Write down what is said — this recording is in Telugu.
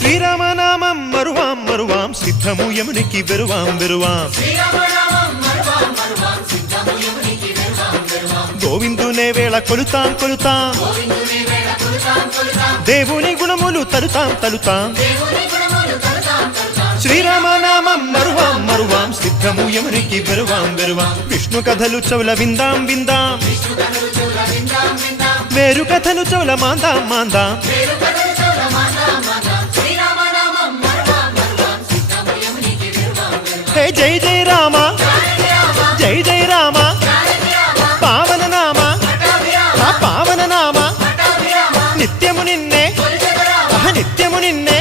శ్రీరామనామం మరువాం మరువాం సిద్ధము యమునికి వెరువాం వెరువాం గోవిందునే వేళ కొలుతాం కొలుతాం దేవుని గుణములు తలుతాం తలుతాం శ్రీరామనామం మరువాం మరువాం సిద్ధము యమునికి వెరువాం వెరువాం విష్ణు కథలు చెవుల విందాం విందాం వేరు కథలు చెవుల మాందాం మాందాం హే జై జై రామ జై జై రామ పావన నామ పావన నామ నిత్యము నిన్నే నిత్యము నిన్నే